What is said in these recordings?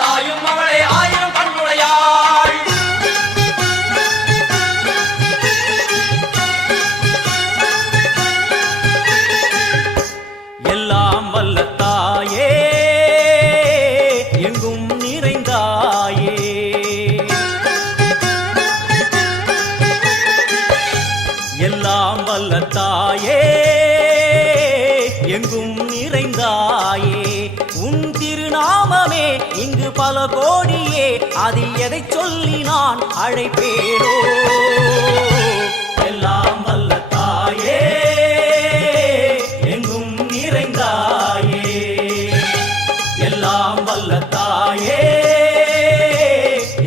தாயும் அவளே ஆயிரம் கண்ணுடையாள். எல்லாம் வல்ல தாயே எங்கும் நிறைந்தாயே, எல்லாம் வல்ல தாயே எங்கும் நிறைந்தாயே. உன் திருநாமமே இங்கு பல கோடியே, அதில் எதை சொல்லி நான் அழைப்பேனோ. எல்லாம் வல்ல தாயே எங்கும் நிறைந்தாயே, எல்லாம் வல்ல தாயே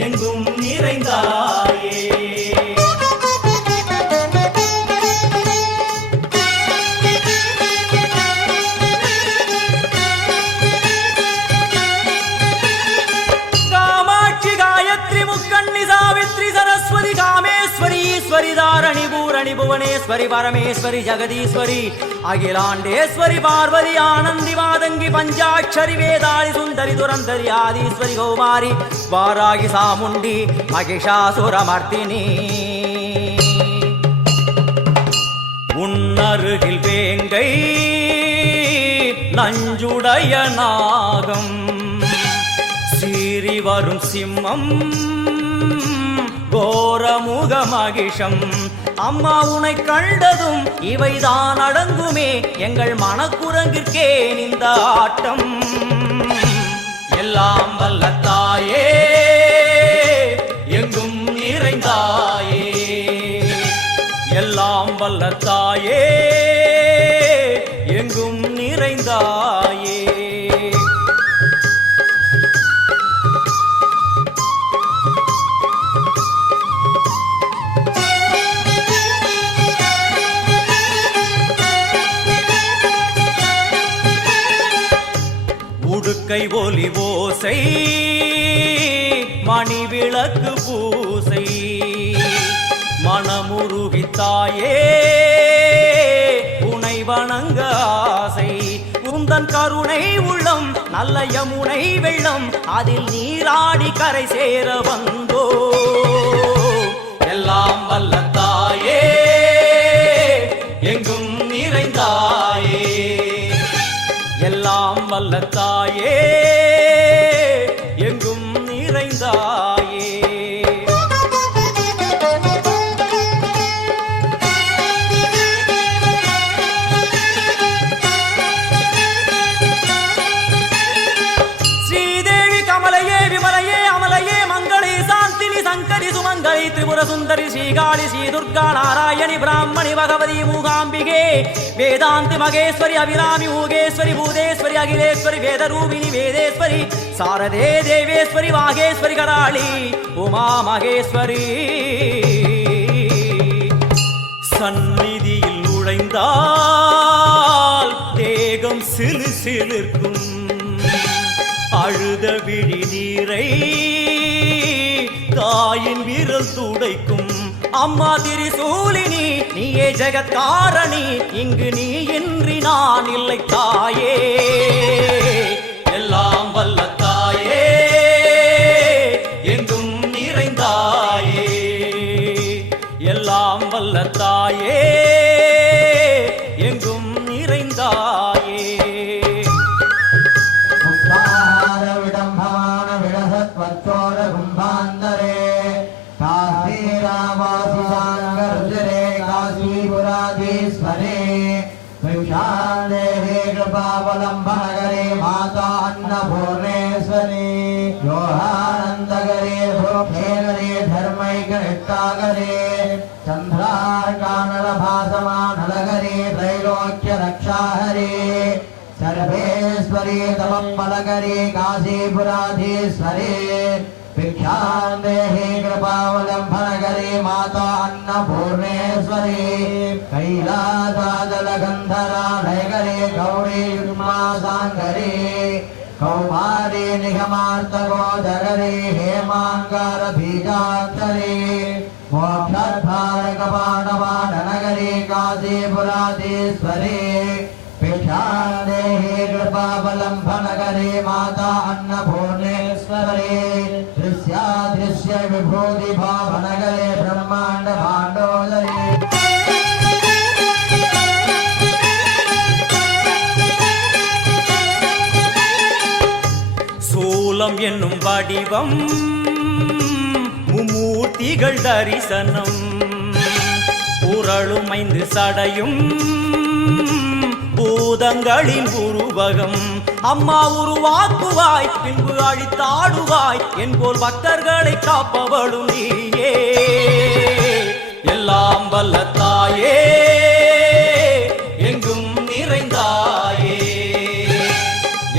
எங்கும் நிறைந்தாயே. தாரணி பூரணி புவனேஸ்வரி பரமேஸ்வரி ஜெகதீஸ்வரி அகிலாண்டேஸ்வரி பார்வதி ஆனந்தி மாதங்கி பஞ்சாட்சரி வேதாளி சுந்தரி துரந்தரி ஆதீஸ்வரி கௌமாரி வாராகி சாமுண்டி மகிஷாசுரமர்த்தினி. உன்னருகில் வேங்கை நஞ்சுடைய நாகம் சீறி வரும் சிம்மம் கோரமுக மகிஷம். அம்மா உனை கண்டதும் இவைதான் அடங்குமே, எங்கள் மனக்குரங்கிற்கே இந்த ஆட்டம். எல்லாம் வல்ல தாயே எங்கும் நிறைந்தாயே, எல்லாம் வல்ல தாயே எங்கும் நிறைந்தாயே. உடுக்கை ஒலி ஓசை மணி விளக்கு பூசை மனமுருகித்தாயே உனை வணங்க ஆசை. உந்தன் கருணை உள்ளம் நல்ல யமுனை வெள்ளம், அதில் நீராடி கரை சேர வந்தோ. எல்லாம் வல்ல தாயே எங்கும் நிறைந்தாயே, எல்லாம் வல்ல தாயே எங்கும் நிறைந்தாயே. ஸ்ரீதேவி கமலையே விமலையே அமலையே மங்களே சாந்தினி சங்கரி சுமங்கலி திரிபுர சுந்தரி ஸ்ரீகாளி ஸ்ரீ துர்கா நாராயணி பிராமணி பகவதி மூகாம்பிகே வேதாந்தி மகேஸ்வரி அபிராமி ஊகேஸ்வரி பூதேஸ்வரி அகிலேஸ்வரி வேதரூபிணி வேதேஸ்வரி சாரதே தேவேஸ்வரி வாகேஸ்வரி கராளி உமா மகேஸ்வரி. சந்நிதியில் நுழைந்தால் தேகம் சிலு சிலிர்க்கும், அழுத விழி நீரை தாயின் விரல் துடைக்கும். அம்மா திரிசூலினி நீயே ஜெகத்காரணி, இங்கு நீ இன்றி நான் இல்லை தாயே. எல்லாம் வல்ல தாயே எங்கும் நிறைந்தாயே, எல்லாம் வல்ல தாயே எங்கும் நிறைந்தாயே. कृपावलंबनगरे माता अन्नपूर्णेश्वरी योहानंदगरे भूखेगरे धर्मैकनिष्ठागरे चंद्रार्कानलभासमानलगरे त्रैलोक्य रक्षाहरे सर्वेश्वरी तमम्मलगरे काशीपुराधीश्वरे भिक्षां देहि कृपावलंबनगरे माता अन्नपूर्णेश्वरी कैलासाचलगंधरालयगरे गौरी युग्मासांगरे कौमारी निगमार्तगोदगरे हेमांगारबीजाक्षरे मोक्षद्वारकपाटवाननगरे काशीपुराधीश्वरे भिक्षां देहि कृपावलंबनगरे माता अन्नपूर्णेश्वरी भाण्डोदरे दृश्यादृश्य विभूति भावनगरे ब्रह्माण्ड भाण्डोदरे சூலம் என்னும் வடிவம் மும்மூர்த்திகள் தரிசனம் புரளும் 5 சடையும் பூதங்களின் உருவகம் அம்மா உருவாக்குவாய் பின்பு அழித்தாடுவாய் என்போல் பக்தர்களை காப்பவளும் நீயே எல்லாம் வல்ல தாயே எங்கும் நிறைந்தாயே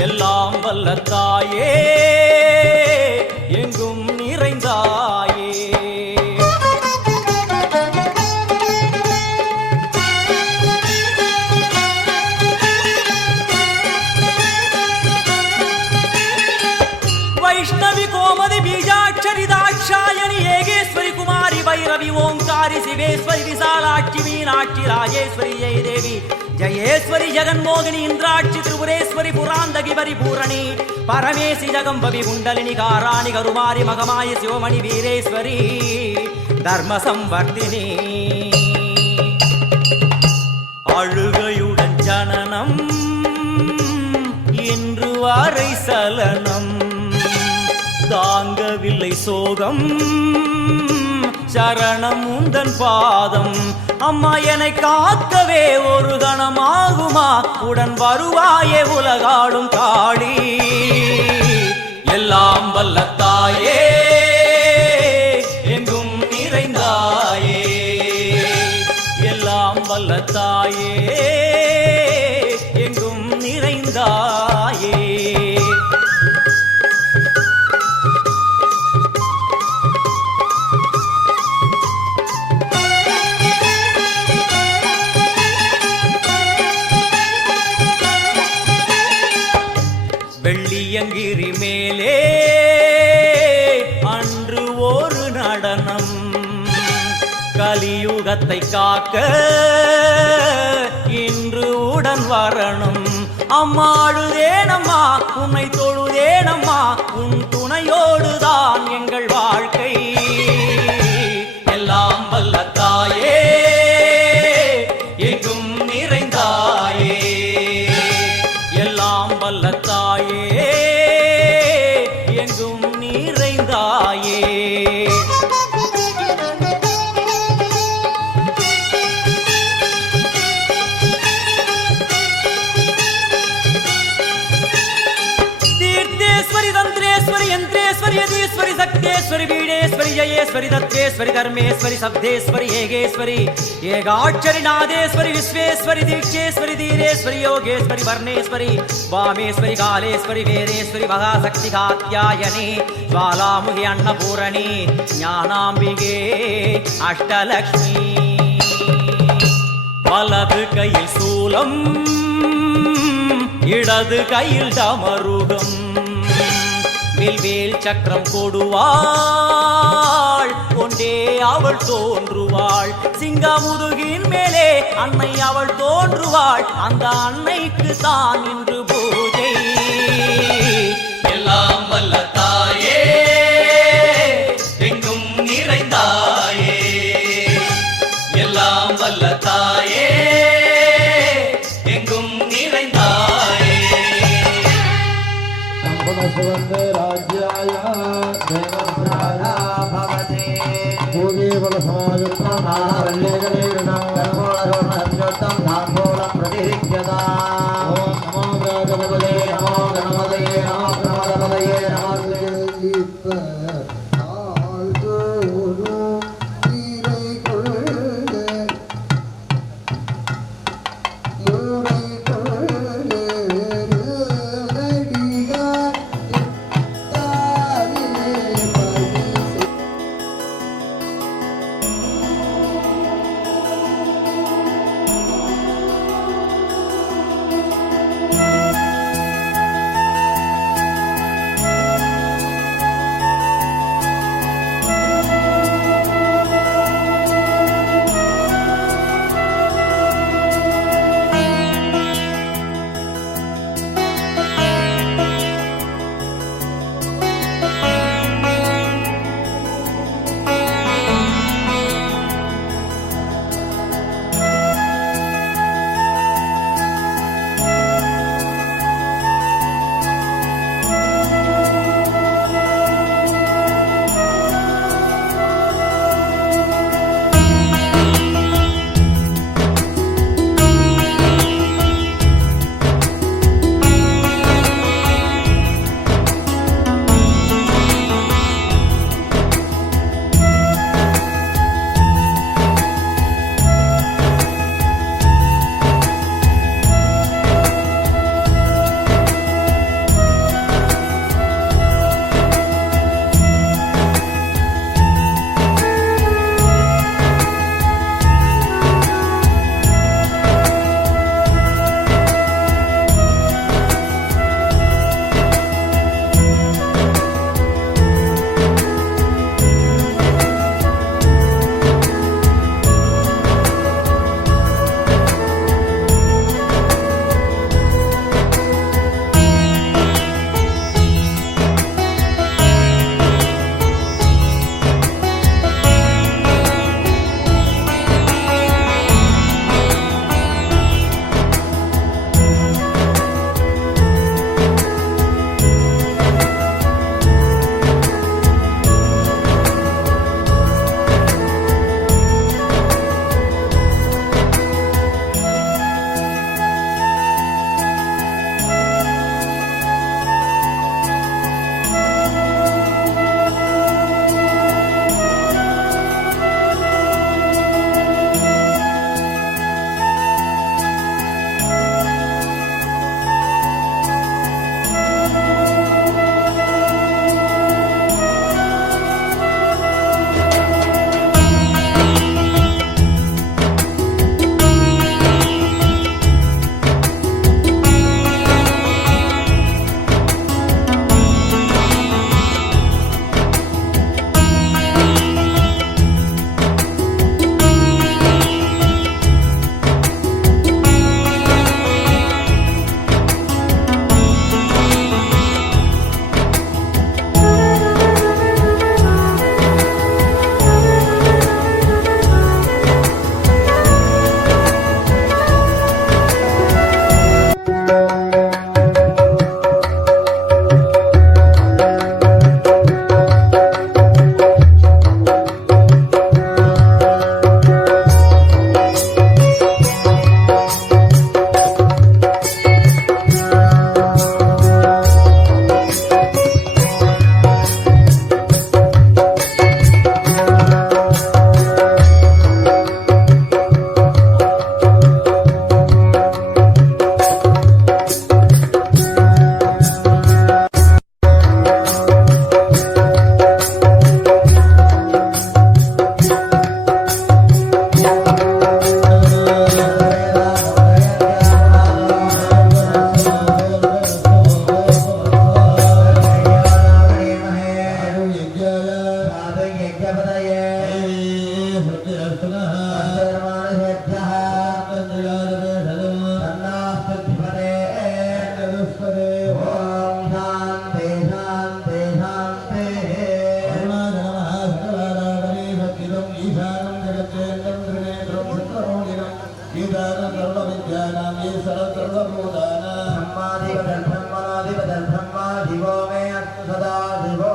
எல்லாம் வல்ல தாயே எங்கும் நிறைந்தாயே वैष्णवी कोमदि बीजाक्षरी दाक्षायणी येगेश्वरी कुमारी भैरवी ओंकारी शिवेश्वरी विशालाक्षी मीनाक्षी राजेश्वरी जय देवी जयेश्वरी जगन्मोहिनी इंद्राक्षी त्रिपुरेश्वरी पुरांदगी परिपूरणी परमेशि जगंबवी कुंडलिनी काराणि करुमारी मगमायि शिवमणि वीरेश्वरी धर्म संवर्धिनी அழுகையுடன் ஜனனம் இன்று வரை சலனம் தாங்கவில்லை சோகம் சரணம் உந்தன் பாதம் அம்மா என்னை காக்கவே ஒரு கணமாகுமா உடன் வருவாயே உலகாடும் காளி எல்லாம் வல்ல தாயே எங்கும் நிறைந்தாயே எல்லாம் வல்ல தாயே எங்கும் நிறைந்தாயே வெள்ளியங்கிரி மேலே அன்று ஒரு நடனம் கலியுகத்தை காக்க இன்று உடன் வரணும் அம்மாடுதேனம்மா உன்னை தொழுதேனம்மா உன் துணையோடுதான் எங்கள் வாழ்க்கை எல்லாம் வல்ல தாயே எங்கும் நிறைந்தாயே எல்லாம் வல்ல தாயே எங்கும் நிறைந்தாயே तीर्थेश्वरी तंत्रेश्वरी यंत्रेश्वरी यदीश्वरी शक्तेश्वरी बीडेश्वरी जयेश्वरी दत्तेश्वरी धर्मेश्वरी शब्देश्वरी येगेश्वरी येगाक्षरी नादेश्वरी विश्वेश्वरी दीक्षेश्वरी धीरेश्वरी योगेश्वरी वर्णेश्वरी वामेश्वरी कालेश्वरी वेदेश्वरी महाशक्ति कात्यायनी ज्वालामुखी अन्नपूरणी ज्ञानाम्बिके अष्टलक्ष्मी வலது கையில் சூலம் இடது கையில் டமருகம் வில்வேல் சக்கரம் கொடுவாள் கொண்டே அவள் தோன்றுவாள் சிங்கமுதுகின் மேலே அன்னை அவள் தோன்றுவாள் அந்த அன்னைக்கு தான் இன்று பூஜை எல்லாம் வல்ல தாயே எங்கும் நிறைந்தாயே எல்லாம் வல்ல தாயே எங்கும் நிறைந்தாயே सुवन्दे राज्याय देवभ्राय भवते भूगीवलसमायुक्तं नारण्यगलेनं कर्मोणरोणत्योत्तं धाम्बोलं प्रतिरिच्यता ॐ नमो गणपतये नमो गणपतये नमो गणपतये नमः दैत्यपदये सर्वमानुषेभ्यः तन्नास्तुतिपदे ॐ शान्ति शान्ति ब्रह्मादिपदर्ब्रह्मा दिवो मे अस्तु सदा दिवो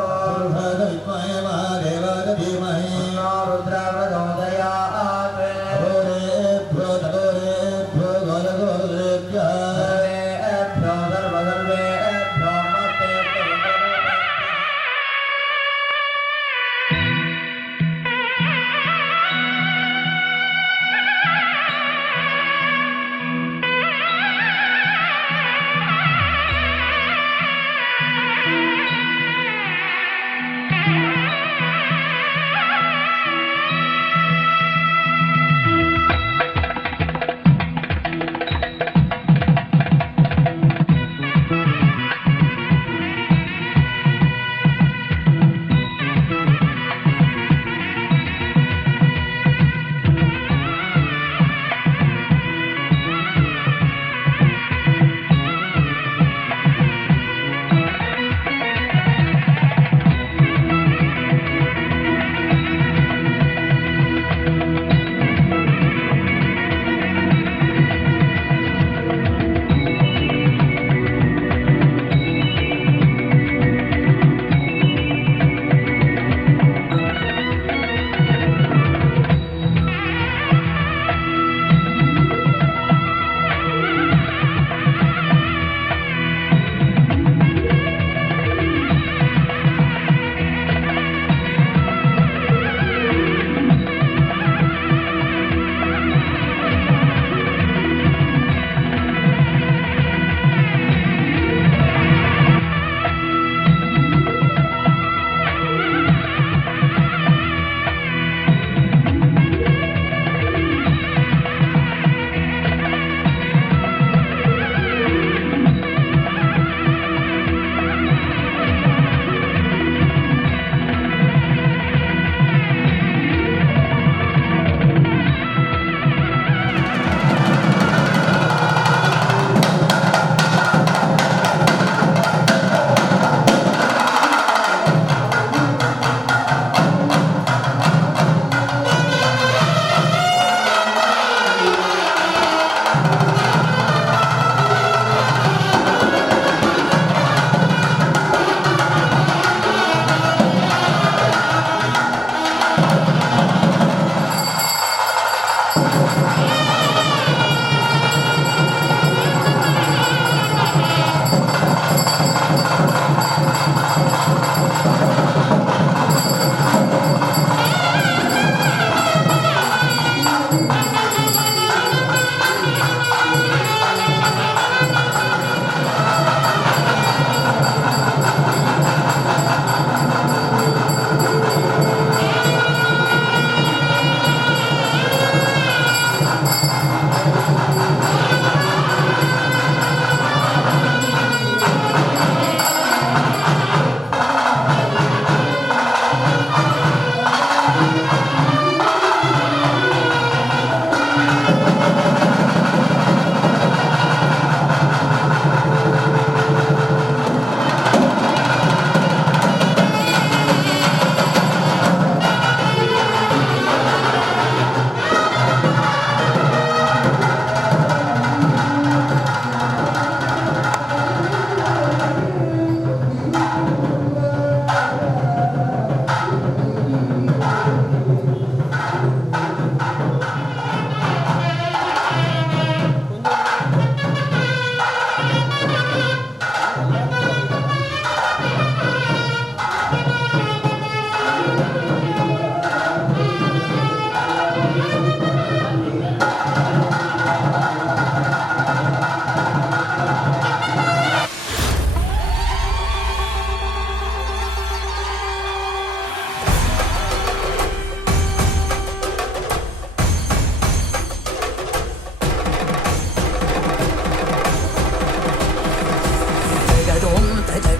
विद्महे महादेवाय धीमहि रुद्रप्रचोदयात् सर्वेभ्यो सर्वगोरेभ्यो सर्वेभ्यो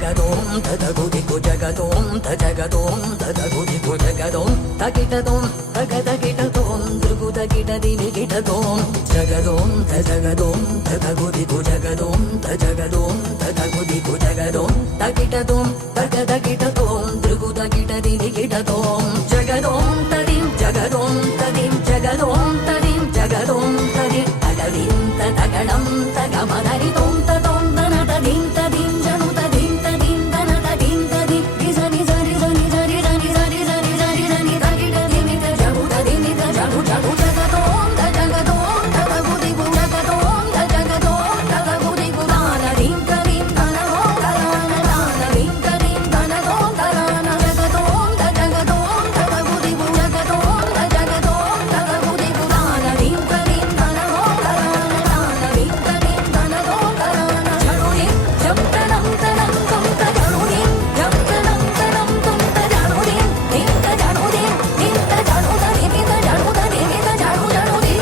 जगदों तदगुदिगु जगदों तदगुदिगु జగదోం తకిటదోం తగదకిటదోం దృగుదకిటదిలికిటదోం జగదోం తజగదోం తగగుదిగు జగదోం తజగదోం తగగుదిగు జగదోం తకిటదోం తగదకిటదోం దృగుదకిటదిలికిటదోం జగదోం తదిం జగదోం తదిం జగదోం తదిం జగదోం తదిం తగదిం తగడం తగమదరిదోం తదోం దన తదిం తదిం జను తదిం తదిం దన తదిం తదిం నిజని జరి జని జరి జని జరి జరి జరి జని తగిడదిని తజగు తదిని తజగు జగు జగదోం తజగదోం తగగుదిగు జగదోం తజగదోం తగగుదిగు దానదిం తదిం దనదోం దలాన దానదిం తదిం దనదోం దలాన జగదోం తజగదోం తగగుదిగు జగదోం తజగదోం తగగుదిగు దానదిం తదిం దనదోం దలాన దానదిం తదిం దనదోం దలాన జరునిం జంతనం తనం తుం తజరునిం జంతనం తనం తుం తజరునిం నింత జరునిం నింత జరుదని నింత జరుదని నింత జరు జరుని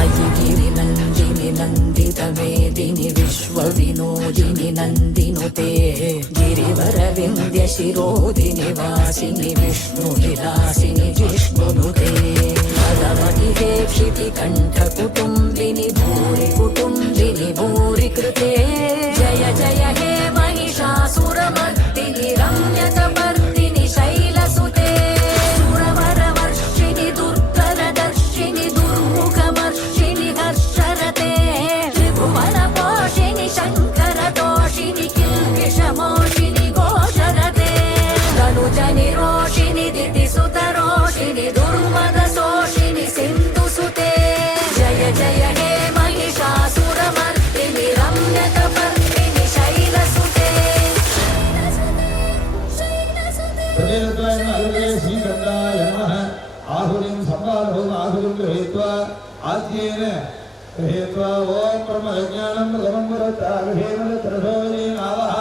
అయ్యిగిరి నందిని నందిత మేదిని విశ్వ వినోదిని నందినుతే గిరివర వింధ్య శిరోదిని వాసిని విష్ణు విలాసిని జిష్ణునుతే భగవతి హే క్షితి కంఠ కుటుంబిని భూరి కుటుంబిని భూరి కృతే జయ జయ హే మహిషాసురమర్దిని రమ్యకపర్దిని శైలసుతే సురవరవర్షిణి దుర్గరదర్శిని దుర్ముఖమర్షిణి హర్షరతే త్రిభువనపోషిణి శంకరదోషిని కిల్బిషమోషిని ఘోషరతే తనుజని రోషిని దితిసుతరోషిని దుర్మదశోషిని సింధుసుతే జయ జయ హే మహిషాసురమర్దిని రమ్యకపర్దిని శైలసుతే ప్రజలత్వాయ అరుగే శ్రీగంగాయ నమః ఆహురిం సంవాదం ఆహురిం గృహీత్వా ఆద్యేన గృహీత్వా ఓం బ్రహ్మజ్ఞానం బ్రహ్మవరతా గృహేణ త్రసోని నావః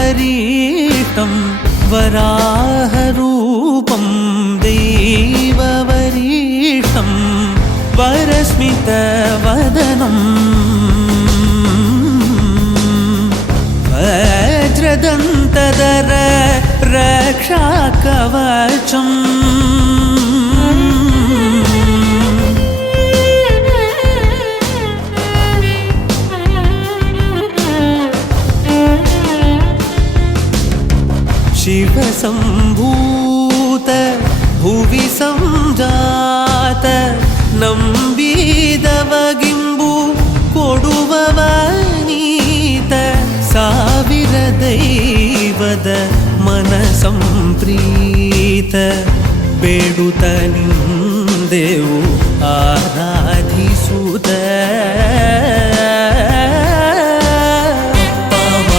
दैववरीष्टं वराहरूपं दैववरीष्टं वरस्मितवदनं वज्रदन्तधर रक्षाकवचम् शिवसम्भूत भुवि संजात नम्बिदवगिम्बु कोडुववनीत ಸಾವಿರ ದೈವದ ಮನಸಂಪ್ರೀತ ಬೇಡುತ್ತ ನಿಂದೆವು ಆರಾಧಿಸುತ್ತ Pama,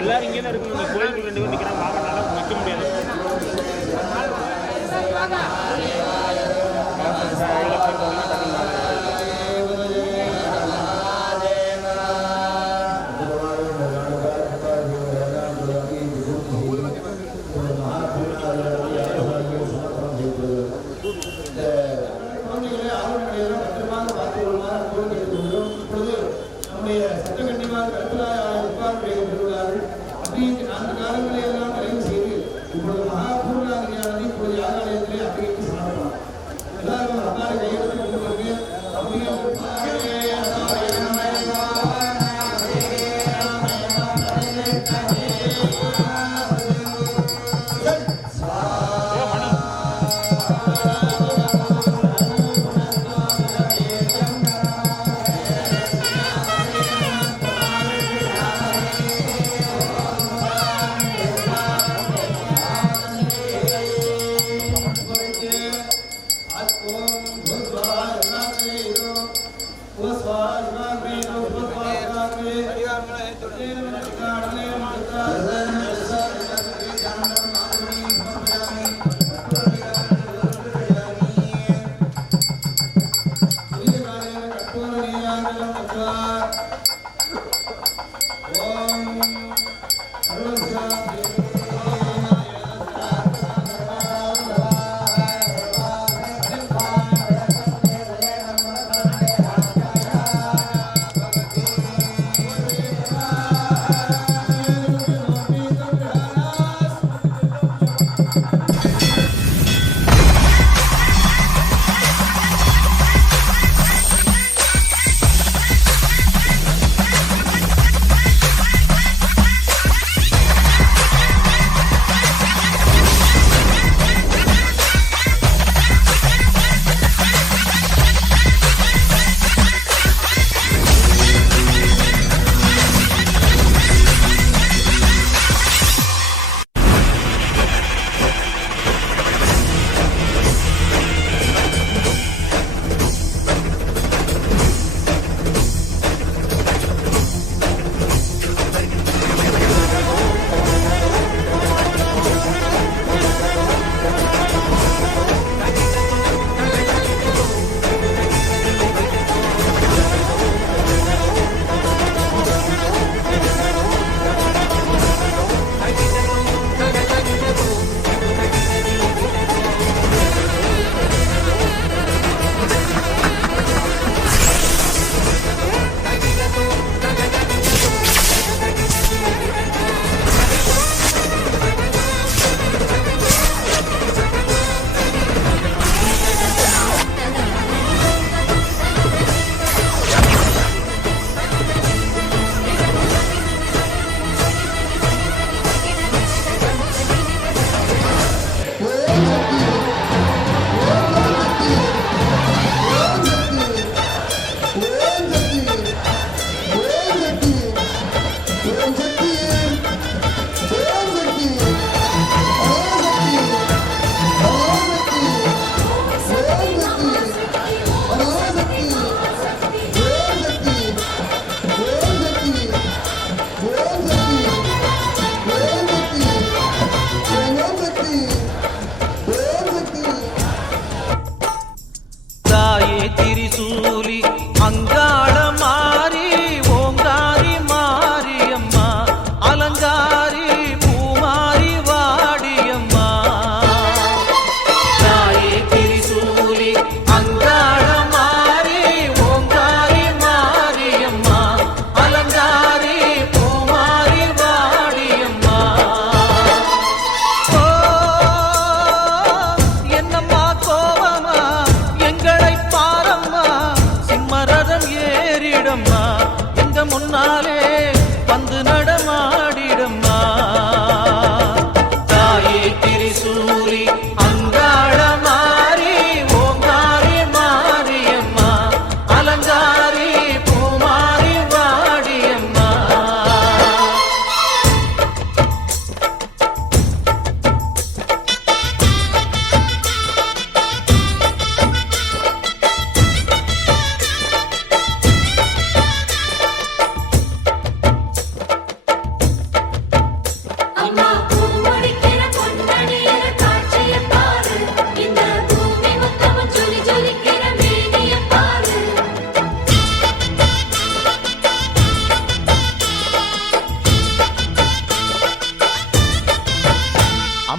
எல்லாரும் இங்கே தான் இருக்கணும். நீ கோயிலுக்கு 2 பேர் நிற்கிறாங்க, வாங்கினால நிற்க முடியாது. சட்டகண்டிமாக கருத்துள்ளார்கள். அப்படி அந்த காலங்களை எல்லாம் நிறைவு செய்து இப்பொழுது மகாபூர்ணாதியானது இப்பொழுது யாகாலயத்திலே அப்படியே சமர்ப்பணம். எல்லாரும் அவ்வாறு கையெழுத்து கொண்டு அப்படியே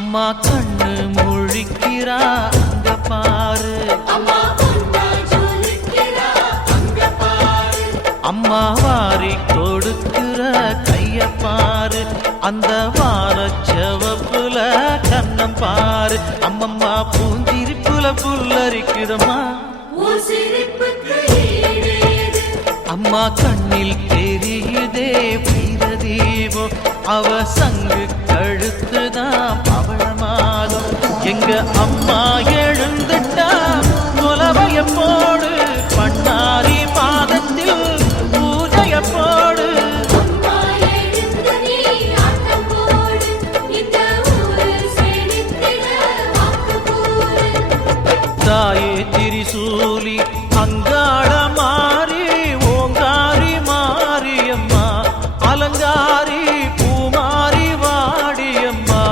அம்மா கண்ணு முழிக்கிறா அங்க பாரு, அம்மா வாரி கொடுக்கிற கைய பாரு, அந்த வாரச்சவப்புல கண்ணம் பாரு, அம்மம்மா பூஞ்சிரிப்புல புல்லரிக்குதம்மா, அம்மா கண்ணில் தெரியுதே வீரதீபம், அவ சங்கு கழுத்துதான் பவளமாகும், எங்க அம்மா எழுந்துட்டா கொலவைய போடு, பண்ணாரி பாதத்தில் பூஜைய போடு, தாயே திரிசூலி அங்காள மாறி ஓங்காரி மாரியம்மா, அலங்காரி பூமாரி வாடியம்மா,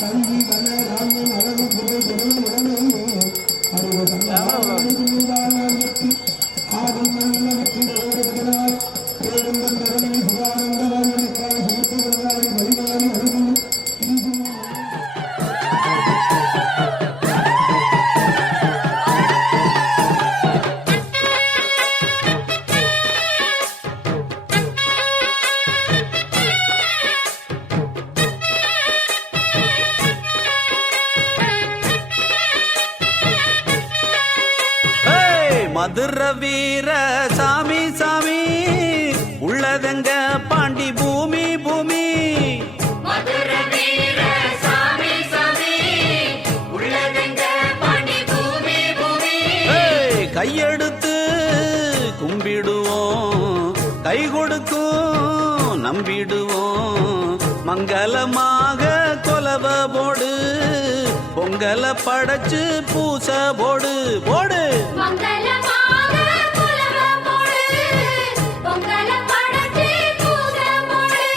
கஞ்சி கண்ண ராமன் அழகு மதுர வீர சாமி சாமி உள்ளதெங்க பாண்டி பூமி பூமி மதுர வீர சாமி சாமி உள்ளதெங்க பாண்டி பூமி பூமி கையெடுத்து கும்பிடுவோம் கை கொடுக்கும் நம்பிடுவோம் மங்களமாக கொலவ போடு பொங்கல படைச்சு பூச போடு போடு மங்களமாக குலவ போடு பொங்கல படைச்சு பூச போடு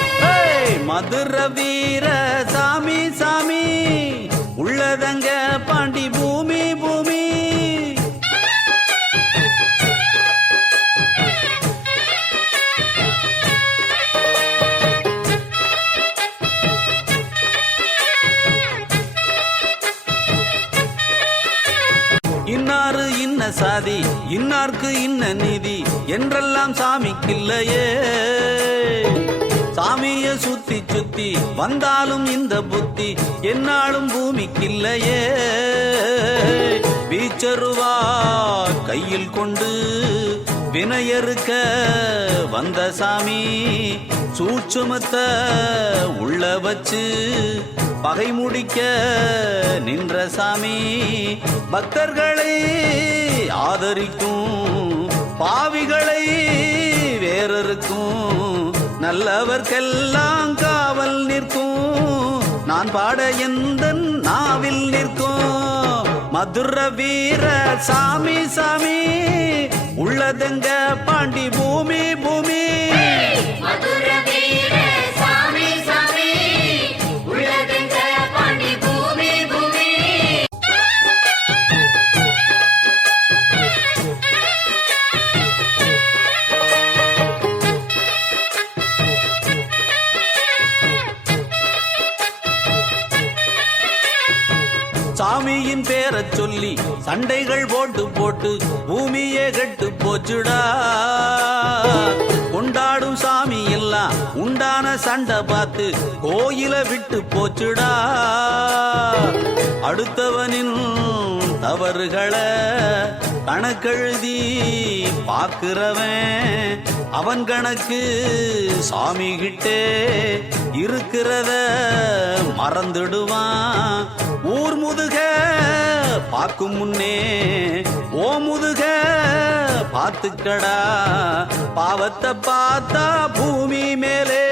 மதுர வீர சாமி சாமி உள்ளதங்க பாண்டி பூமி பூமி இன்னாரு இன்ன சாதி இன்னார்க்கு இன்ன நீதி என்றெல்லாம் சாமிக்கில்லையே சாமிய சுத்தி சுத்தி வந்தாலும் இந்த புத்தி என்னாலும் பூமிக்கில்லையே வீச்சருவா கையில் கொண்டு வினையறுக்க வந்த சாமி சூட்சுமத்த உள்ள வச்சு பகை முடிக்க நின்ற சாமி பக்தர்களை ஆதரிக்கும் பாவிகளை வேறறுக்கும் நல்லவர்க்கெல்லாம் காவல் நிற்கும் நான் பாட எந்த நாவில் நிற்கும் மதுர வீர சாமி சாமி உள்ளதெங்க பாண்டி பூமி பூமி மதுர வீர சாமி சாமி உள்ளதெங்க பாண்டி பூமி பூமி சாமியின் பேரச் சொல்லி சண்டைகள் போட்டு போட்டு பூமியே கெட்டு போச்சுடா கொண்டாடும் சாமி எல்லாம் உண்டான சண்டை பார்த்து கோயில விட்டு போச்சுடா அடுத்தவனின் தவறுகளை கணக்கெழுதி பார்க்கிறவன் அவன் கணக்கு சாமி கிட்டே இருக்கிறத மறந்துடுவான் ஊர் முதுக பார்க்கும் முன்னே ஓ முதுக பார்த்துக்கடா பாவத்தை பார்த்தா பூமி மேலே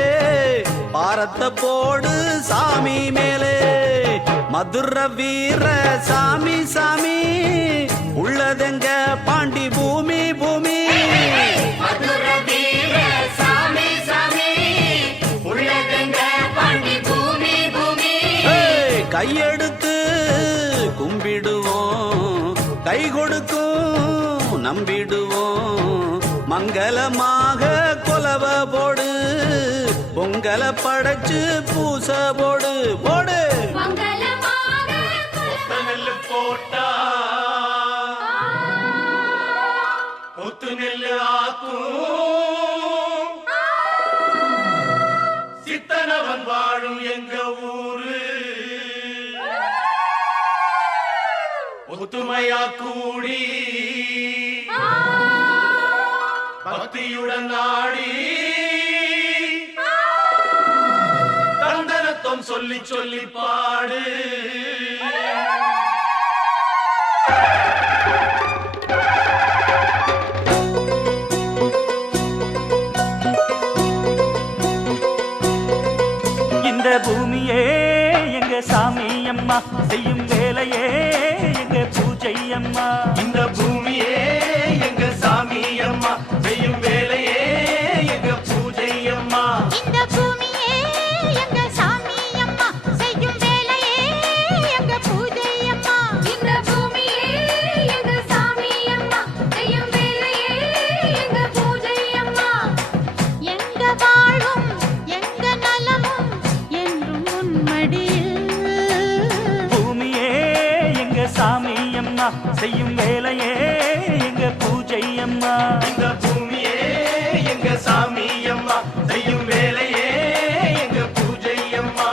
பாரத்தை போடு சாமி மேலே மதுர வீர சாமி சாமி உள்ளதெங்க பாண்டி பூமி பூமி மதுர வீர சாமி சாமி உள்ளதெங்க பாண்டி பூமி பூமி கையெடுத்து கும்பிடுவோம் கை கொடுக்கும் நம்பிடுவோம் மங்களமாக கொலவ போடு பொங்கல படைச்சு பூச போடு போடு மங்களமாக நெல்லு போட்டா கொத்து நெல்லு ஆக்கும் சித்தனவன் வாழும் எங்க ஊரு ஒத்துமையா கூடி பக்தியுடன் நாடி தந்தனத்தம் சொல்லி சொல்லி பாடு இந்த பூமியே எங்க சாமி அம்மா செய்யும் வேலையே எங்க பூஜை அம்மா இந்த பூமியே எங்க சாமி அம்மா செய்யும் வேலையே எங்க பூஜை அம்மா இந்த பூமியே எங்க சாமி அம்மா செய்யும் வேலையே எங்க பூஜை அம்மா இந்த பூமியே எங்க சாமி அம்மா செய்யும் வேலையே எங்க பூஜை அம்மா எங்க வாழும் எங்க நலமும் என்றும் உன்மடியில் பூமியே எங்க சாமி அம்மா செய்யும் வேலையே எங்க பூஜை அம்மா இந்த பூமியே எங்க சாமி அம்மா செய்யும் வேலையே எங்க பூஜை அம்மா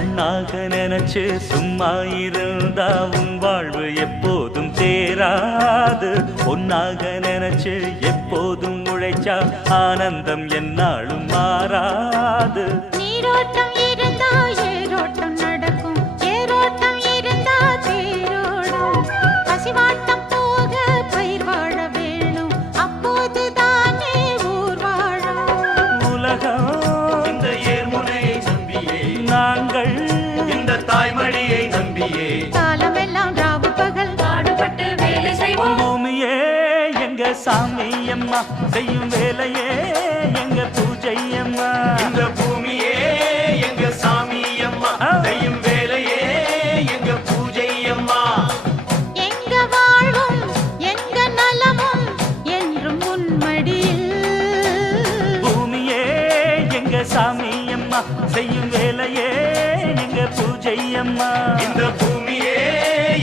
மண்ணாக நினைச்சு சும்மா இருந்தா உன் வாழ்வு எப்போதும் தேராது. பொன்னாக நினைச்சு எப்போதும் உழைச்சா ஆனந்தம் என்னாலும் மாறாது. நீரோட்டம் இருந்தா ஏரோட்டம் நடக்கும், ஏரோட்டம் இருந்தா தேரோடும். பசிவாட்டம் போக பயிர் வாழ வேணும், அப்போது தானே ஊர் வாழும். உலகம் இந்த ஏர்முனையை நம்பியே, நாங்கள் இந்த தாய்மடியை நம்பியே, காலமெல்லாம் ராவு பகல் பாடுபட்டு வேலை செய்வோம். பூமியே எங்க சாமி அம்மா, செய்யும் வேலையே எங்க பூஜை அம்மா. இந்த பூமியே எங்க சாமி அம்மா, செய்யும் வேலையே எங்க பூஜை அம்மா. எங்க வாழ்வும் எங்க நலமும் என்றும் உன்மடியில். பூமியே எங்க சாமி அம்மா, செய்யும் வேலையே எங்க பூஜை அம்மா. இந்த பூமியே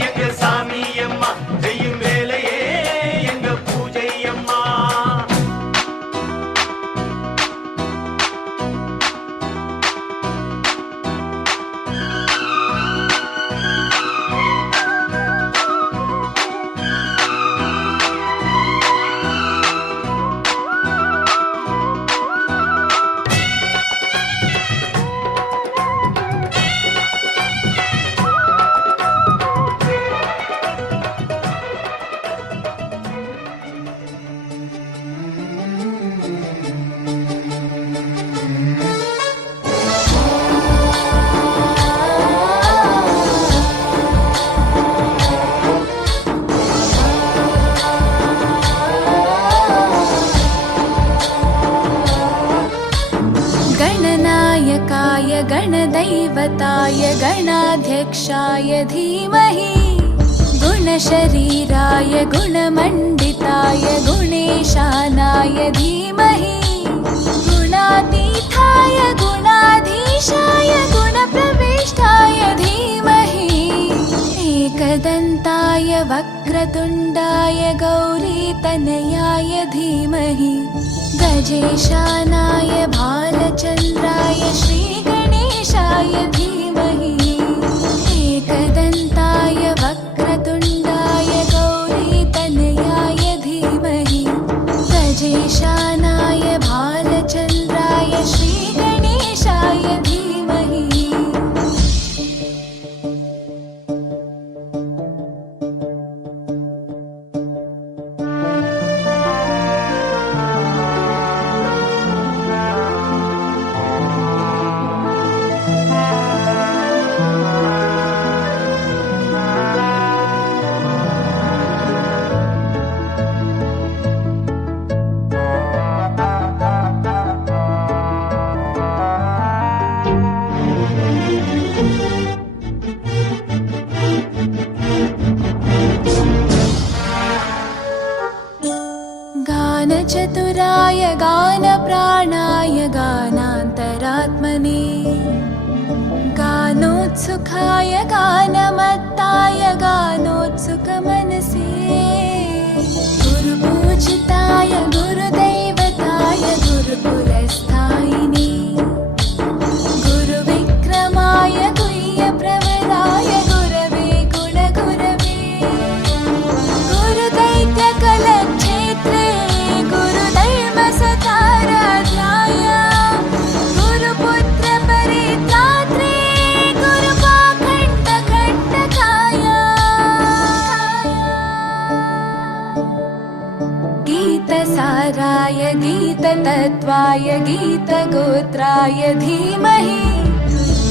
எங்க சாமி அம்மா, செய்யும் வேலையே எங்க பூஜை அம்மா. गणनायकाय गणदैवताय गणाध्यक्षाय धीमहि, गुणशरीराय गुणमण्डिताय गुणेशानाय धीमहि, गुणातीताय गुणाधीशाय गुणप्रविष्टाय धीमहि, एकदन्ताय वक्रतुण्डाय गौरीतनयाय धीमहि, गजेशानाय भालचन्द्राय श्रीगणेशाय धीमहि, एकदन्ताय वक्रतुण्डाय गौरीतनयाय धीमहि, गजेशानाय भालचन्द्राय श्रीगणेशाय धीमहि. गानचतुराय गानप्राणाय गानान्तरात्मने, गानोत्सुकाय गानमत्ताय गानोत्सुकमनसे, गुरुपूजिताय गुरुदैवताय गुरुकुलस्थायिने, गुरुविक्रमाय गुह्यप्रवराय गुरवे गुणगुरवे, गुरुदैत्यकलक्षेत्रे गुरुधर्मसताराध्याय, गुरुपुत्रपरित्रात्रे गुरुपाखण्डखण्डकाय, गीतसाराय गीततत्त्वाय गीतगोत्राय धीमहि,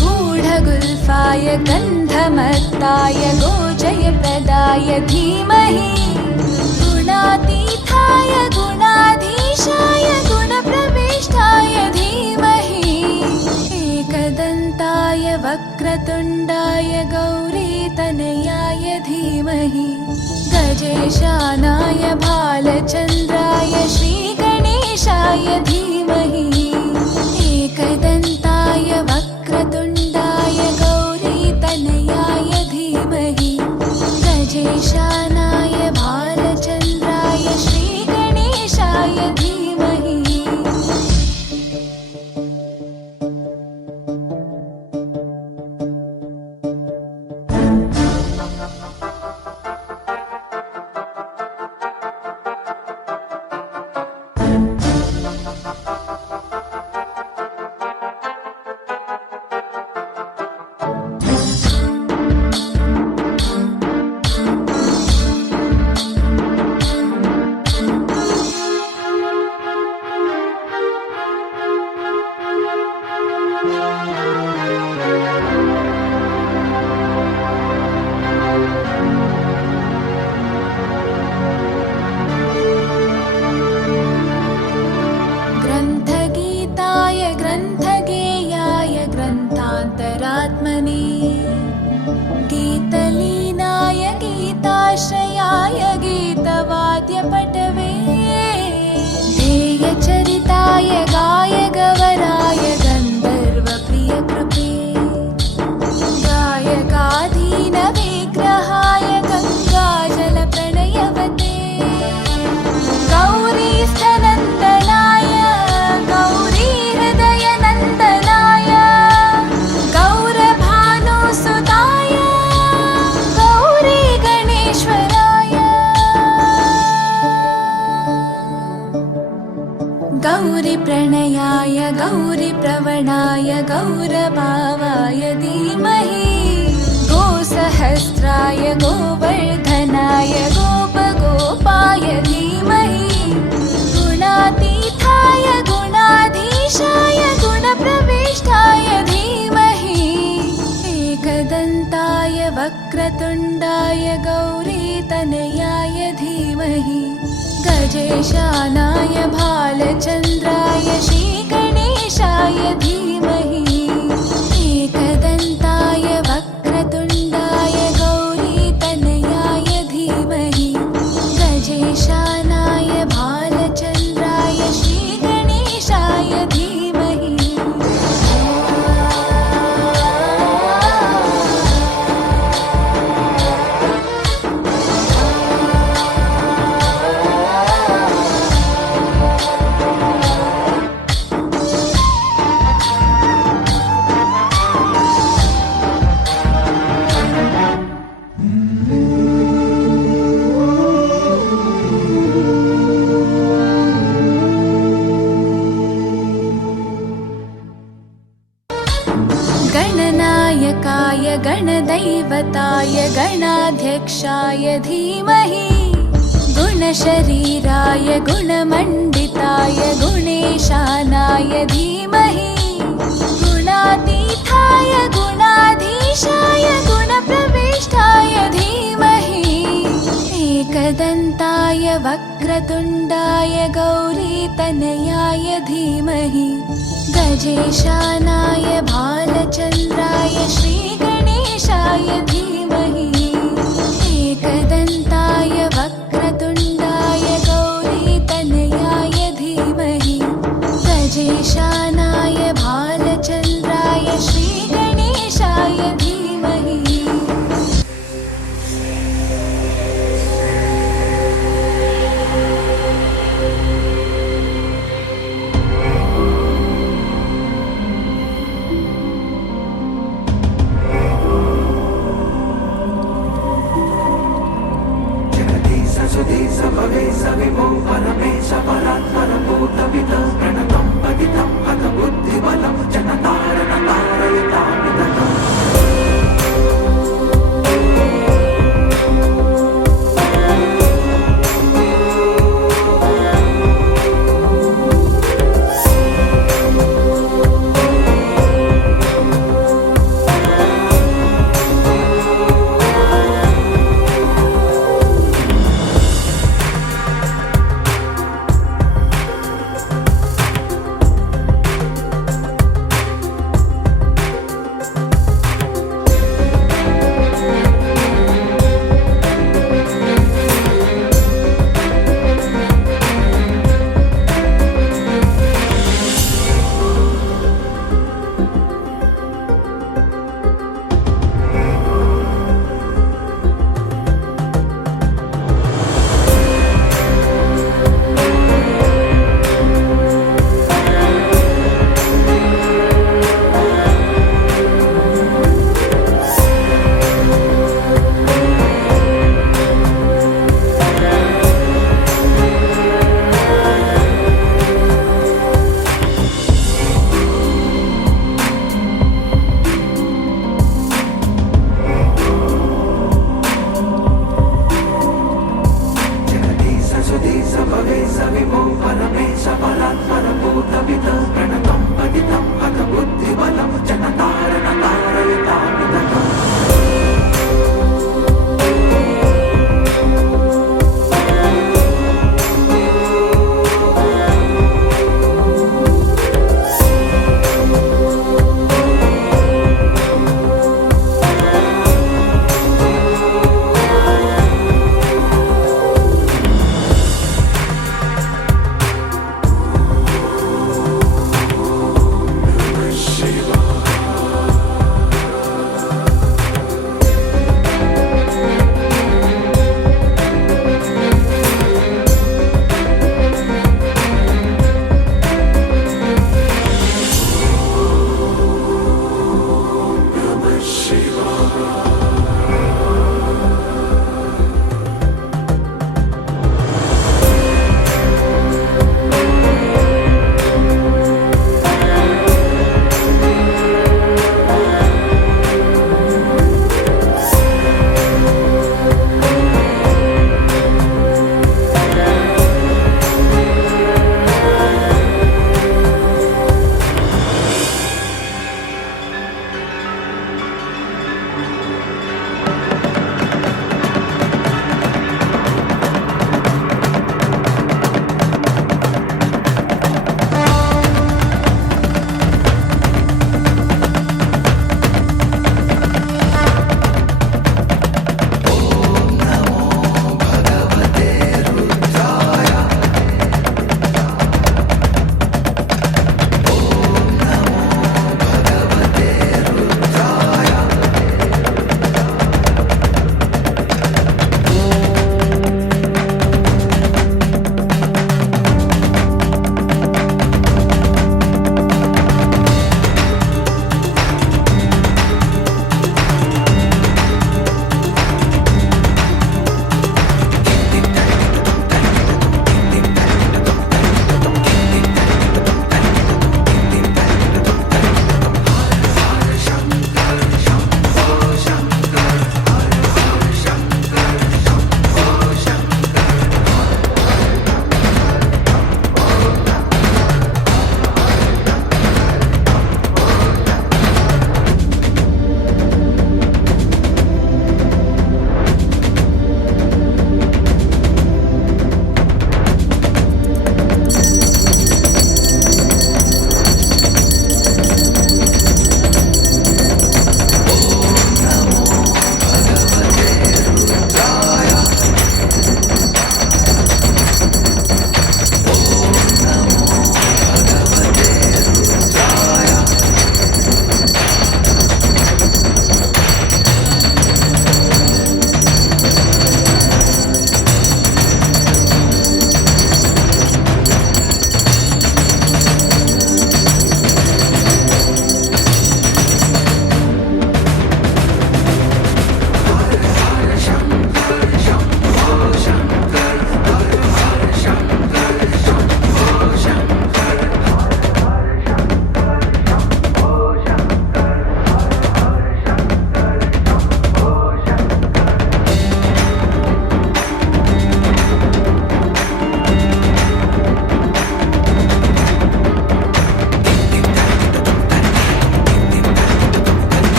गूढगुल्फाय गन्धमत्ताय गोजयप्रदाय धीमहि, गुणातीताय गुणाधीशाय गुणप्रविष्टाय धीमहि, एकदन्ताय वक्रतुण्डाय गौरीतनयाय धीमहि, गजेशानाय भालचन्द्राय श्रीगणेशाय धीमहि, एकदन्ताय वक्रतुण्डाय गौरीतनयाय धीमहि, गजेशानाय भालचन्द्राय श्रीगणेशाय धीमहि. गीतलीनाय गीताश्रयाय गीतवाद्यपटवे ध्येयचरिताय गायगवराय गन्धर्वप्रियकृपे गायकाधीनविग्रहाय गङ्गाजलप्रणयवते गौरीस्थनन्दनाय गौरीहृदयनन्दनाय गौरभानुसुताय गौरीगणेश्वराय गौरीप्रणयाय गौरीप्रवणाय गौरभावाय धीमहि गोसहस्राय गोवर्धनाय गोपगोपाय धीमहि गुणातीताय गुणाधीशाय गुणप्रविष्टाय धीमहि एकदन्ताय वक्रतुण्डाय गौरीतनयाय धीमहि गजेशानाय भालचन्द्राय श्रीगणेशाय धीमहि एकदन्ताय वक्रतुण्डाय गौरीतनयाय धीमहि गजेशानाय भालचन्द्राय श्रीगणेशाय धीमहि गणनायकाय गणदैवताय गणाध्यक्षाय धीमहि गुणशरीराय गुणमण्डिताय गुणेशानाय धीमहि गुणातीताय गुणाधीशाय गुणप्रविष्टाय धीमहि एकदन्ताय वक्रतुण्डाय गौरीतनयाय धीमहि गजेशानाय भालचन्द्राय श्रीगणेशाय धीमहि एकदन्ताय वक्रतुण्डाय गौरीतनयाय धीमहि गजेशानाय भालचन्द्राय श्रीगणेशाय धीमहि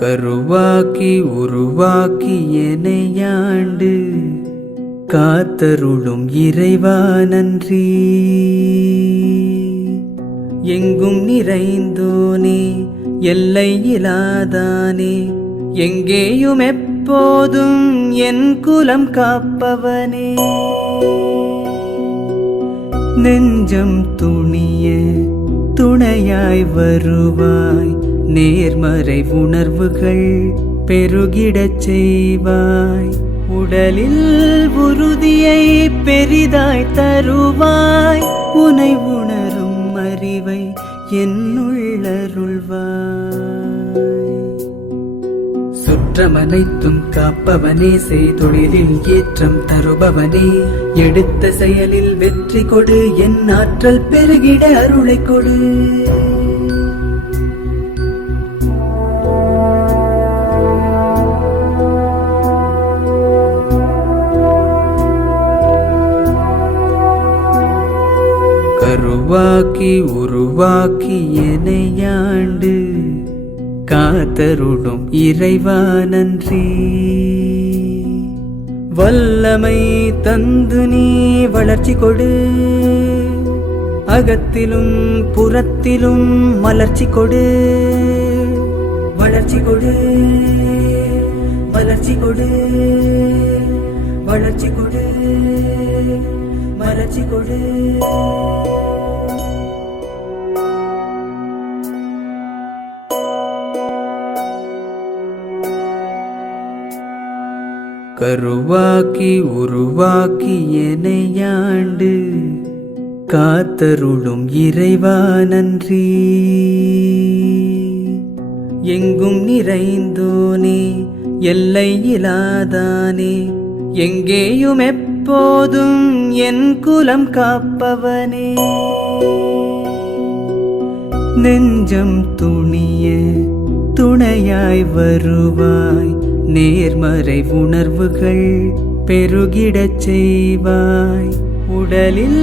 கருவாக்கி உருவாக்கி எனையாண்டு காத்தருளும் இறைவா நன்றி. எங்கும் நிறைந்தோனே எல்லை இலாதானே எங்கேயும் எப்போதும் என் குலம் காப்பவனே. நெஞ்சம் துணிய துணையாய் வருவாய், நேர்மறை உணர்வுகள் பெருகிடச் செய்வாய். உடலில் உறுதியை பெரிதாய் தருவாய், உனை உணரும் அறிவை என்னுள்ளருள்வாய். சுற்றமனைத்தும் காப்பவனே, செய்தொழிலில் ஏற்றம் தருபவனே, எடுத்த செயலில் வெற்றி கொடு, என் ஆற்றல் பெருகிட அருளை கொடு. கருவாக்கி உருவாக்கி எனையாண்டு காத்தருளும் இறைவா நன்றி. வல்லமை தந்து நீ வளர்ச்சி கொடு, அகத்திலும் புறத்திலும் மலர்ச்சி கொடு. வளர்ச்சி கொடு, வளர்ச்சி கொடு, வளர்ச்சி கொடு, மலர்ச்சி கொடு. கருவாக்கி உருவாக்கி எனையாண்டு காத்தருளும் இறைவா நன்றி. எங்கும் நிறைந்தோனே எல்லை இலாதானே எங்கேயும் எப்போதும் என் குலம் காப்பவனே. நெஞ்சம் துணிய துணையாய் வருவாய், நேர்மறை உணர்வுகள் பெருகிடச் செய்வாய். உடலில்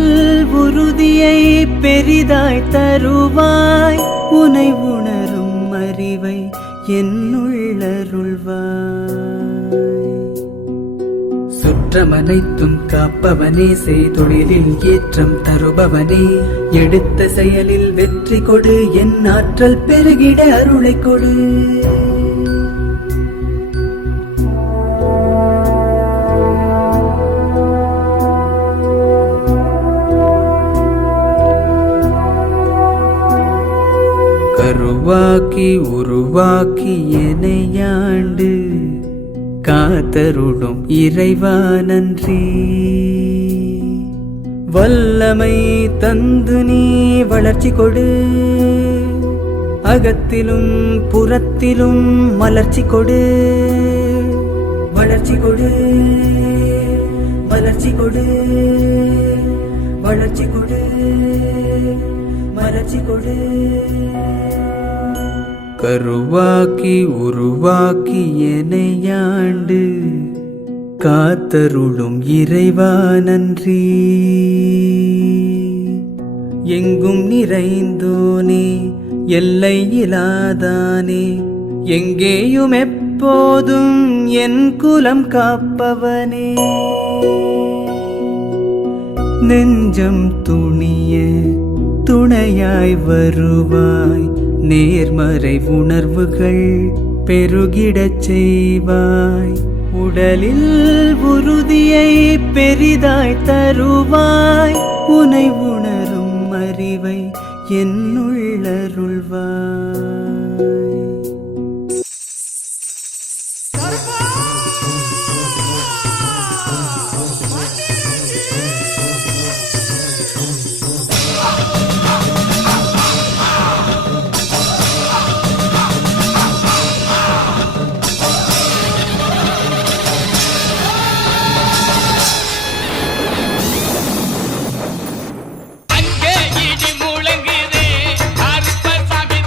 உறுதியை பெரிதாய் தருவாய், உனை உணரும் அறிவை என்னுள்ளருள்வாய். சுற்றமனைத்தும் காப்பவனே, செய்தொழிலில் ஏற்றம் தருபவனே, எடுத்த செயலில் வெற்றி கொடு, என் ஆற்றல் பெருகிட அருளை கொடு. கருவாக்கி உருவாக்கி எனையாண்டு காத்தருளும் இறைவா நன்றி. வல்லமை தந்து நீ வளர்ச்சி கொடு, அகத்திலும் புறத்திலும் மலர்ச்சி கொடு. வளர்ச்சி கொடு, வளர்ச்சி கொடு, வளர்ச்சி கொடு, மலர்ச்சி கொடு. கருவாக்கி உருவாக்கி எனையாண்டு காத்தருளும் இறைவா நன்றி. எங்கும் நிறைந்தோனே எல்லை இலாதானே எங்கேயும் எப்போதும் என் குலம் காப்பவனே. நெஞ்சம் துணிய துணையாய் வருவாய், நேர்மறை உணர்வுகள் பெருகிடச் செய்வாய். உடலில் உறுதியை பெரிதாய் தருவாய், உனை உணரும் அறிவை என்னுள்ளருள்வாய். அங்கே இடி முழங்குதே, கருப்பசாமி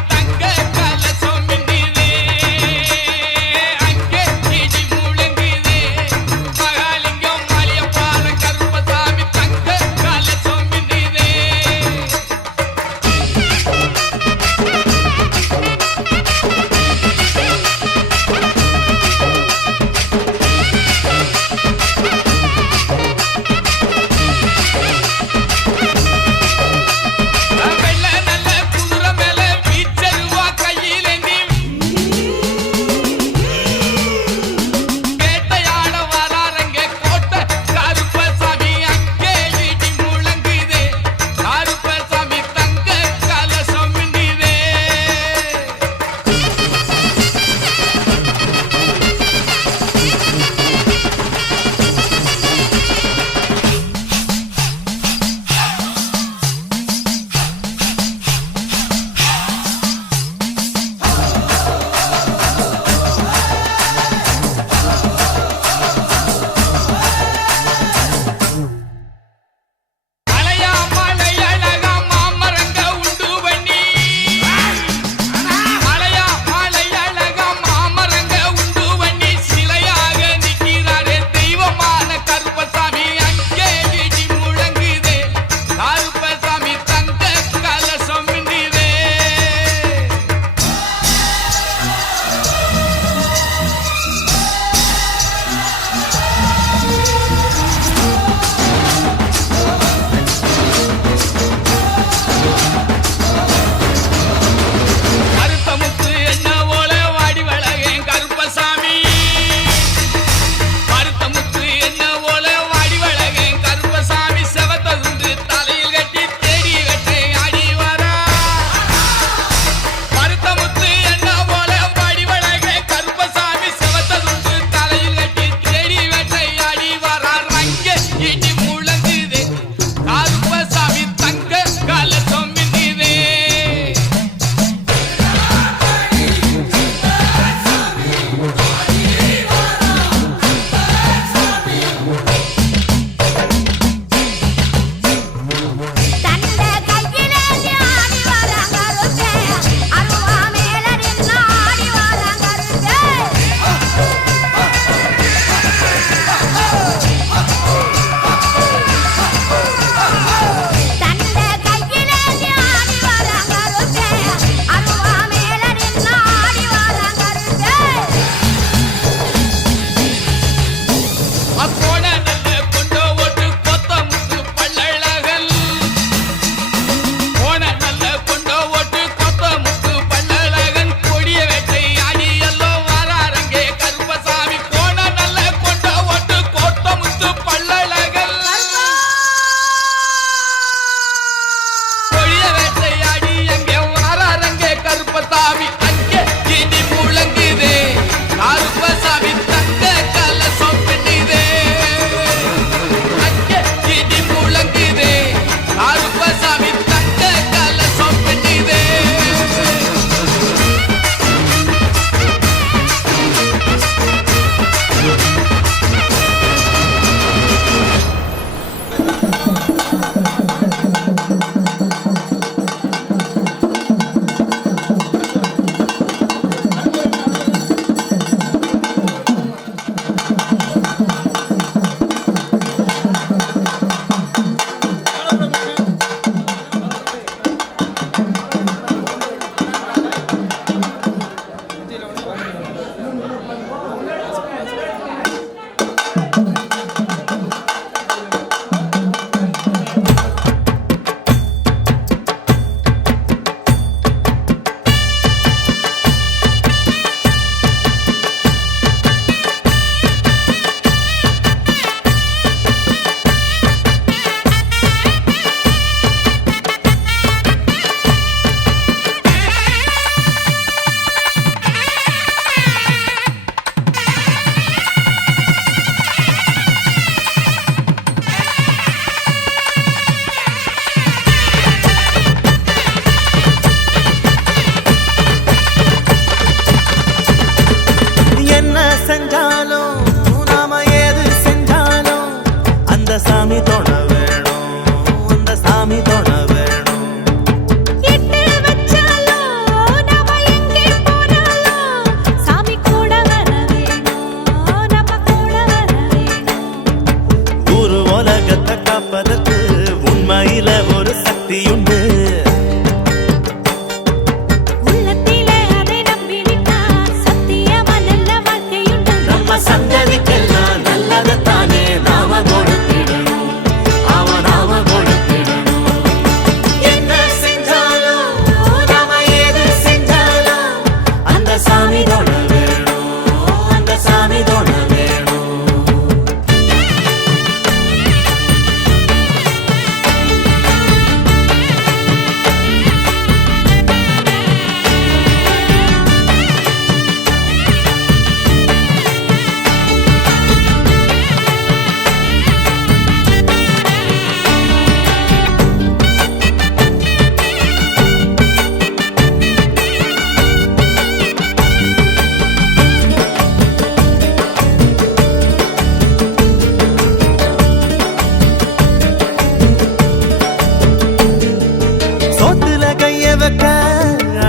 வைக்க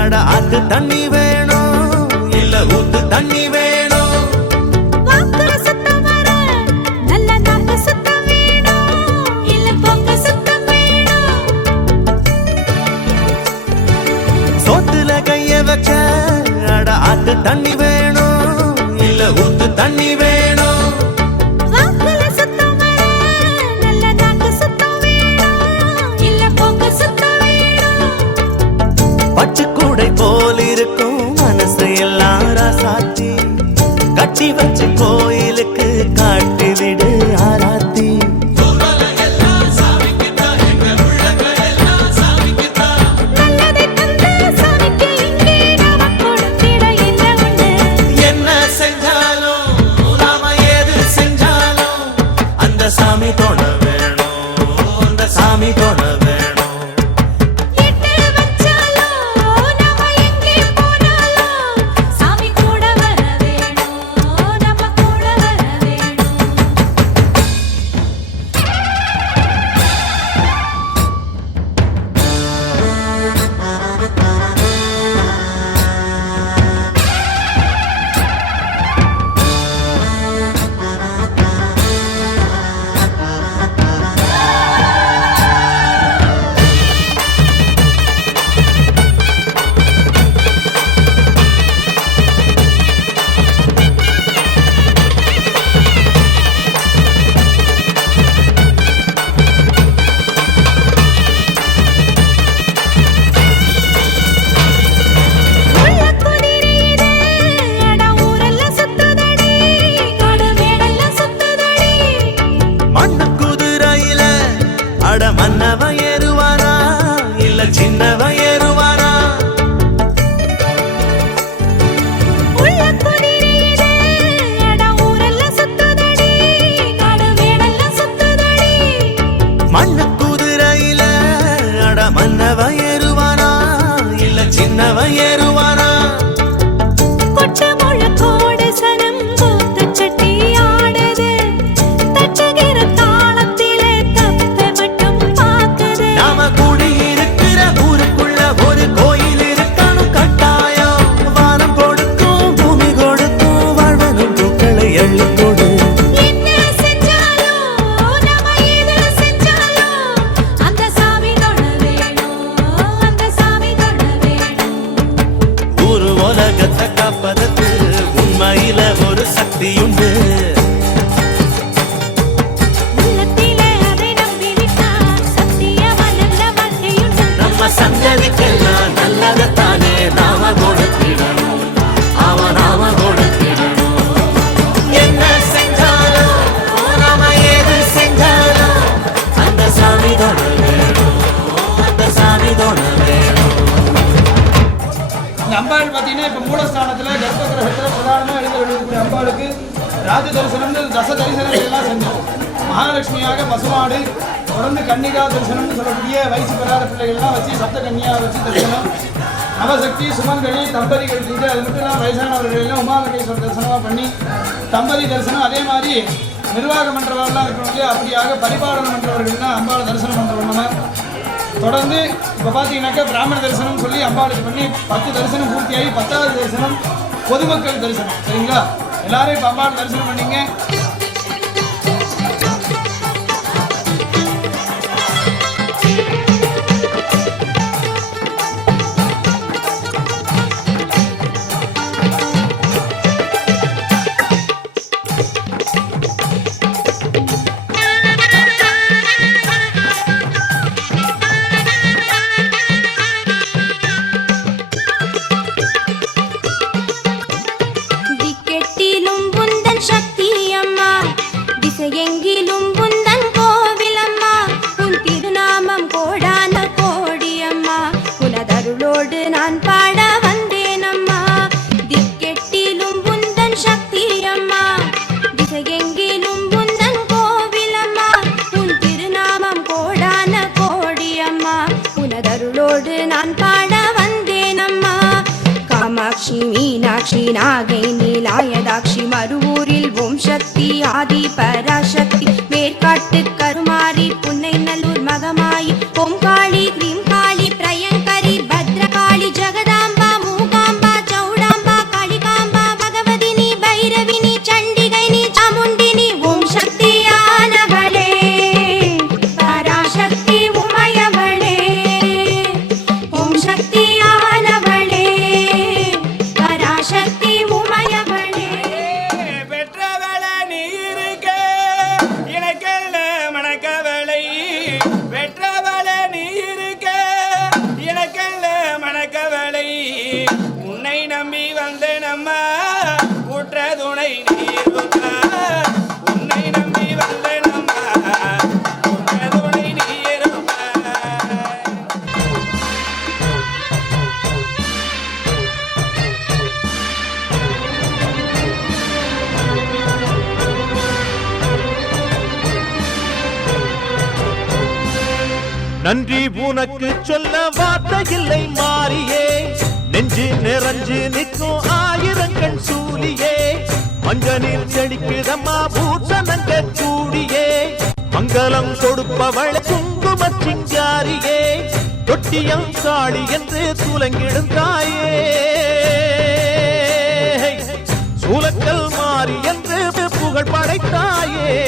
அட ஆத்து தண்ணி வேணும் இல்ல ஊத்து தண்ணி வேணும் வாக்குல சுத்தம் வர நல்ல நாக்கு சுத்தம் வேணும் இல்ல போக்கு சுத்தம் வேணும் சோத்துல கைய வைக்க அட ஆத்து தண்ணி வேணும் இல்ல ஊத்து தண்ணி வேணும் வாக்குல சுத்தம் வர நல்ல நாக்கு சுத்தம் வேணும் இல்ல போக்கு சுத்தம் வேணும் பச்சைக்கூடை போல் இருக்கும் மனசு எல்லாம் ராசாத்தி கட்டி வச்சு கோயிலுக்கு காட்டி விடு ஆராத்தி நல்லதை தந்த சாமிக்கு இங்கே நாம கொடுத்திட என்ன உண்டு என்ன செஞ்சாலும் நாம ஏது செஞ்சாலும் அந்த சாமி தொண வேணும் அந்த சாமி தொண வேணும் எட்டு வச்சாலும் நாம எங்கே போனாலும் சாமி கூட வர வேணும் நம்ம கூட வர வேணும் உள்ள குதிரையிலே அட ஊரெல்லாம் சுத்துதடி காடு மேடெல்லாம் சுத்துதடி மண்ணு குதிரையில அட மன்னவ ஏறுவானா இல்ல சின்னவ ஏறுவானா உள்ள குதிரையிலே அட ஊரெல்லாம் சுத்துதடி காடு மேடெல்லாம் சுத்துதடி மண்ணு குதிரையில அட மன்னவ ஏறுவானா இல்ல சின்னவ ஏறுவானா கொட்ட முழக்கோடு சனம் கூத்து சட்டி ஆடுது தச்சுகிற தாளத்திலே தப்ப மட்டும் பார்க்குது நாம கூடி இருக்கிற ஊருக்குள்ள ஒரு கோயில் இருக்கணும் கட்டாயம் வானம் கொடுக்கும் பூமி கொடுக்கும் வாழ்வனும் பூக்களை எள்ளி கொடு என்ன செஞ்சாலும் நாம எது செஞ்சாலும் அந்த சாமி தொழ வேணும் அந்த சாமி தொழ வேணும் ஊரு உலகத்தை காப்பதற்கு உண்மையில ஒரு சக்தியுண்டு உள்ளத்திலே அதை நம்பி விட்டால் சத்தியமா நல்ல வாழ்க்கையுண்டு நம்ம சந்ததிக்கெல்லாம் நல்லதைத்தானே நாம கொடுத்திடணும் நாம கொடுத்திடணும் என்ன செஞ்சாலும் நாம எது செஞ்சாலும் அந்த சாமி தொட வேணும் அந்த சாமி தொட வேணும் இந்த அம்பாள் பார்த்தீங்கன்னா இப்போ மூலஸ்தானத்தில் கர்ப்ப கிரகத்தில் பிரதானமாக எழுந்திருக்கக்கூடிய அம்பாளுக்கு ராஜ தரிசனம்னு தச தரிசனங்கள் எல்லாம் செஞ்சோம். மகாலட்சுமியாக பசுமாடு, தொடர்ந்து கன்னிகா தரிசனம்னு சொல்லக்கூடிய வயசு பெறாத பிள்ளைகள்லாம் வச்சு சப்த கன்னியாக வச்சு தரிசனம், நவசக்தி சுமங்கலி தம்பதிகள் இது அது மட்டும் இல்லாமல் வயசானவர்கள் எல்லாம் உமாமகேஸ்வரர் தரிசனமாக பண்ணி தம்பதி தரிசனம், அதே மாதிரி நிர்வாக மன்றவர்கள்லாம் இருக்கணும் அப்படியாக பரிபாலனம் மன்றவர்கள்லாம் அம்பாள் தரிசனம் பண்ணுறவங்க தொடர்ந்து இப்போ பார்த்தீங்கன்னாக்கா பிராமண தரிசனம் சொல்லி அம்பாளுக்கு பண்ணி 10 தரிசனம் பூர்த்தியாகி 10வது தரிசனம் பொதுமக்கள் தரிசனம். சரிங்களா? எல்லாரும் இப்போ அம்பாள் தரிசனம் பண்ணீங்க. திக்கெட்டிலும் புந்தன் சக்தி அம்மா திசையெங்கிலும் புந்தன் கோவிலம்மா உன் திருநாமம் கோடான கோடி அம்மா உனதருளோடு நான் பாட வந்தேன் அம்மா திக்கெட்டிலும் புந்தன் சக்தி அம்மா திசையெங்கிலும் புந்தன் கோவிலம்மா உன் திருநாமம் கோடான கோடி அம்மா உனதருளோடு நான் பாட வந்தேன் அம்மா காமாட்சி மீனாட்சி நாகை நீலாயதாட்சி மறுவூரில் ஓம் சக்தி ஆதி பராசக்தி வேர்காட்டு கருமாரி புன்னை நல்லூர் மகமாயி ஓம் காளி கிரீம் காளி பிரயங்கரி பத்ர நன்றி உனக்கு சொல்ல வார்த்தை இல்லை மாறியே நெஞ்சு நிறைஞ்சு நிற்கும் ஆயிரங்கள் சூலியே மஞ்சனில் செடிக்குதம்மா பூசணங்க கூடியே மங்களம் கொடுப்பவள் குங்கும சிங்காரியே தொட்டியம் காளி என்று துலங்கிடும் தாயே சூலக்கல் மாறி என்று புகழ் படைத்தாயே